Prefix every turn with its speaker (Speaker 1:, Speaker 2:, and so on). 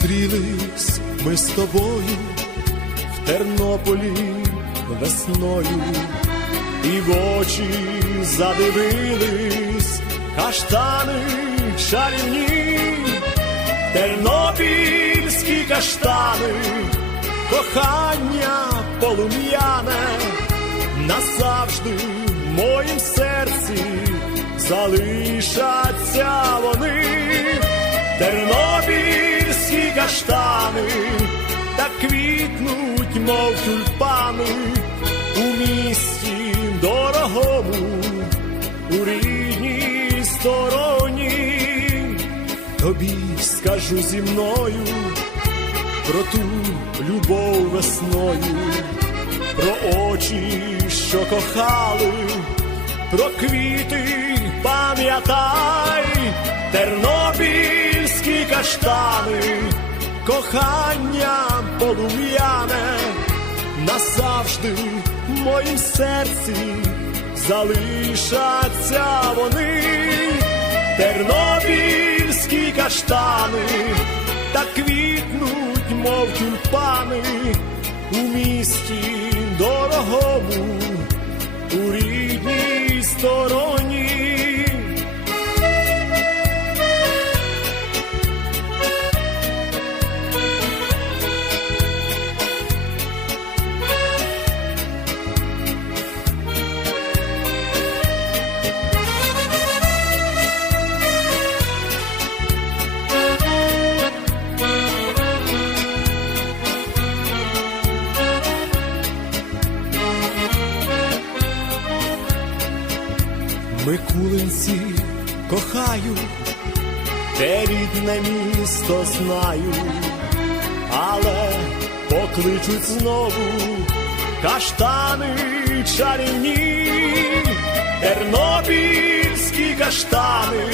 Speaker 1: Зустрілись ми з тобою в Тернополі весною, і в очі задивились каштани чарівні, тернопільські каштани, кохання полум'яне назавжди в моїм серці залишаться вони, каштани, так квітнуть, мов тюльпани у місті дорогому, у рідній стороні. Тобі скажу зі мною про ту любов весною, про очі, що кохали, про квіти пам'ятай, тернопільські каштани, кохання полум'яне, назавжди в моїм серці залишаться вони, тернопільські каштани, так квітнуть, мов тюльпани у місті дорогому, у рідній стороні. Микулинці кохаю, те рідне місто знаю, але покличуть знову каштани чарівні, тернопільські каштани,